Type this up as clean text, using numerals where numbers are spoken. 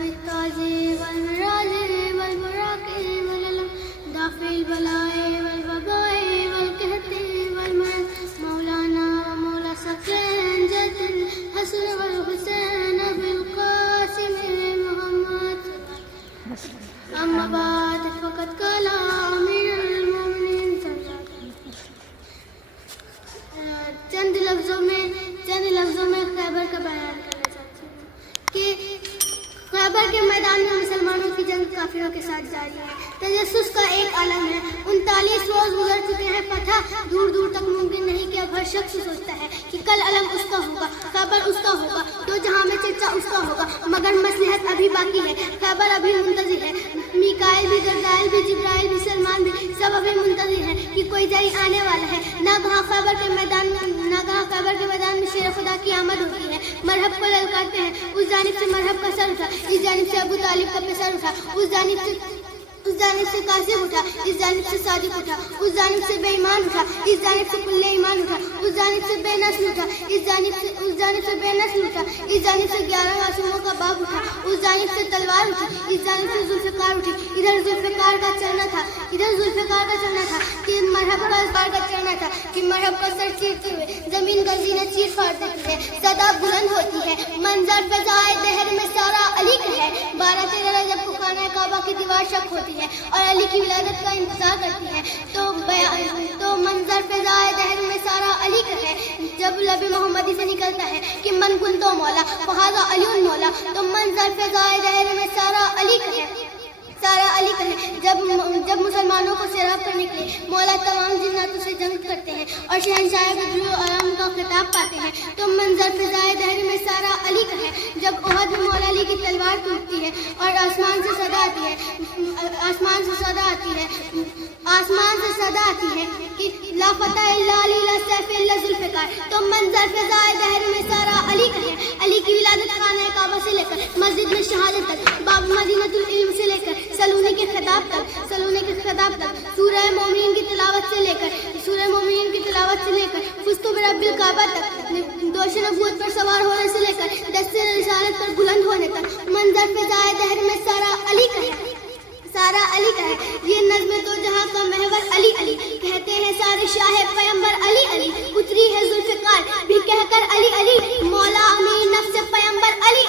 بالتاجي والمراجع والبراق والعلم دافع البلاء والوباء والقحط والمرض مولانا ومولى سكين جد الحسن والحسين بالقاسم محمد. أما بعد فقد قال أمير المؤمنين چند لفظوں میں خیبر کا بیان کرنا چاہتی ہوں کہ خیبر کے میدان میں مسلمانوں کی جنگ کافروں کے ساتھ جاری ہے. تجسس کا ایک عالم ہے. 39 روز گزر چکے ہیں. فتح دور دور تک ممکن نہیں کہ اب ہر شخص سوچتا ہے کہ کل علم اس کا ہوگا, خیبر اس کا ہوگا, دو جہاں میں چرچا اس کا ہوگا, مگر مصلحت ابھی باقی ہے. خیبر ابھی منتظر ہے. میکائیل بھی, جبرائیل بھی, جبرائیل بھی, سلمان بھی, سب ابھی منتظر ہیں کہ کوئی جنگ آنے والا ہے. ناگہاں خیبر کے میدان میں شیر خدا کی آمد ہوتی ہے. مرحب کو للکارتے ہیں. اس جانب سے مرحب کا سر اٹھا, اس جانب سے ابو طالب کا سر اٹھا, اس جانب سے قاسم اٹھا, اس جانب سے صادق اٹھا, اس جانب سے بے ایمان اٹھا, اس جانب سے کل ایمان اٹھا, اس جانب سے بے نسل اٹھا, اس جانب سے بے نسل اٹھا, اس جانب سے 11 معصوموں کا باپ اٹھا, اس جانب سے تلوار اٹھی, اس جانب سے ذوالفقار اٹھی. ادھر ذوالفقار کا چلنا تھا کہ مرحب کا سر چیرتے ہوئے زمین گردینے چیر پھاڑ دیتی ہے. صدا بلند ہوتی ہے. منظر فضائے دہر میں سارا علی کا ہے. 12-13 رجب کو خانہ کعبہ کی دیوار شک ہوتی ہے اور علی کی ولادت کا انتظار کرتی ہے. تو منظر فضائے دہر میں سارا علی کا ہے. جب لب محمدی سے نکلتا ہے کہ من کنتو مولا فہذا علی مولا, تو منظر فضائے دہر میں سارا علی کا ہے. جب مسلمانوں کو سیراب کرنے کے لیے مولا تمام جناتوں سے جنگ کرتے ہیں اور شہنشاہ بدر و علم کا خطاب پاتے ہیں, تو منظر فضائے دہر میں سارا علی کا ہے. جب احد میں مولا علی کی تلوار ٹوٹتی ہے اور آسمان سے صدا آتی ہے کہ لا فتح الا علی لا سیف الا ذوالفقار, تو منظر فضائے دہر میں سارا علی کا ہے. علی کی ولادت خانہ کعبہ سے لے کر مسجد میں شہادت تک, باب مدینۃ العلم سے لے کر سلونے کے خطاب تک, سورہ مومنین کی تلاوت سے لے کر فزت برب الکعبہ تک, دوش نبوت پر سوار ہونے سے لے کر دست رسالت پر بلند ہونے تک, منظر فضائے دہر میں سارا علی کا ہے. یہ نظم تو جہاں کا محور علی علی, کہتے ہیں سارے شاہ پیمبر علی علی, اتری ہے ذوالفقار بھی کہہ کر علی علی, مولا امین نفس پیمبر علی